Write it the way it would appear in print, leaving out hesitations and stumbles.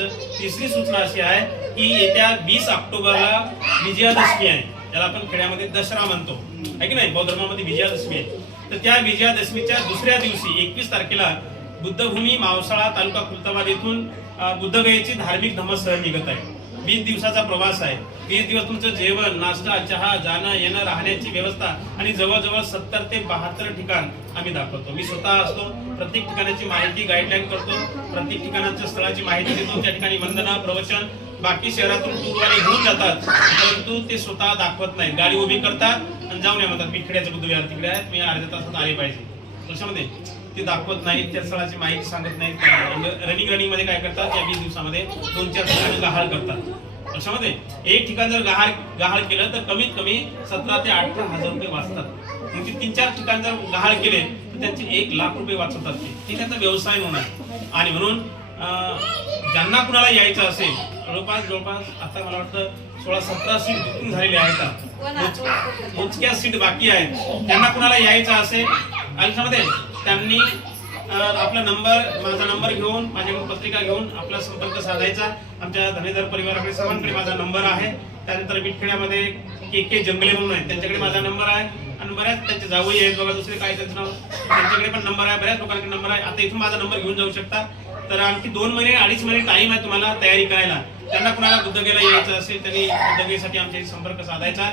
यायचं। तिसरी सूचना अशी आहे की येत्या 20 ऑक्टोबरला विजयादशमी आहे, ज्याला आपण खेड्यामध्ये दसरा म्हणतो, आहे की नाही, बौद्ध धर्मामध्ये विजयादशमी आहे। तर त्या विजयादशमीच्या दुसऱ्या दिवशी 21 तारखेला बुद्धभूमी मावसाळा तालुका खुलताबाद येथून बुद्धगयेची धार्मिक धम्मसह निघत आहे। 20 दिवसाचा प्रवास आहे। 20 दिवस तुमचं जेवण, नाश्ता, चहा, जाणं येणं, राहण्याची व्यवस्था आणि जवळजवळ 70 ते 72 ठिकाण आम्ही दाखवतो। मी स्वतः असतो, प्रत्येक ठिकाणाची माहिती गाईडलाईन करतो, प्रत्येक ठिकाणाच्या स्थळाची माहिती देतो। त्या ठिकाणी वंदना, प्रवचन, बाकी शहरातून टूरवाले घेऊन जातात, परंतु ते स्वतः दाखवत नाही। गाडी उभी करतात आणि जाऊन या म्हणतात, मी खेड्याचं बुद्ध विहार तिकडे आहे, तुम्ही अर्ध्या तासात आले पाहिजे। त्याच्यामध्ये ते दाखवत नाही, त्या स्थळाची माहिती सांगत नाही। रनिंग मध्ये काय करतात, या 20 दिवसामध्ये 2-4 ठिकाणी गहाळ करतात। त्याच्यामध्ये एक ठिकाण जर गहाळ केलं तर कमीत कमी 17 ते 18 हजार रुपये वाचतात। म्हणजे 3-4 ठिकाण जर गहाळ केले तर त्यांचे 1 लाख रुपये वाचवतात। ते त्यांचा व्यवसाय म्हणून आहे। आणि म्हणून ज्यांना कुणाला यायचं असेल, जवळपास आता मला वाटतं 16-17 सीट बुकिंग झालेली आहेत, मोजक्या सीट बाकी आहेत। त्यांना कुणाला यायचं असेल आयुष्यामध्ये त्यांनी आपला नंबर, माझा नंबर घेऊन, माझ्याकडून पत्रिका घेऊन आपला संपर्क साधायचा। आमच्या धनेधर परिवाराकडे सर्वांकडे माझा नंबर आहे। त्यानंतर विटखेड्यामध्ये के जंगले म्हणून आहेत, त्यांच्याकडे माझा नंबर आहे। आणि बऱ्याच त्यांचे जावई आहेत बघा, दुसरे काय त्यांचं नाव, त्यांच्याकडे पण नंबर आहे, बऱ्याच लोकांकडे नंबर आहे। आता इथून माझा नंबर घेऊन जाऊ शकता। तर आणखी 2 महिने 2.5 महिने टाइम आहे तुम्हाला तयारी करायला। त्यांना कुणाला बुद्धगयेला यायचं असेल त्यांनी बुद्धगयेसाठी आमच्याशी संपर्क साधायचा।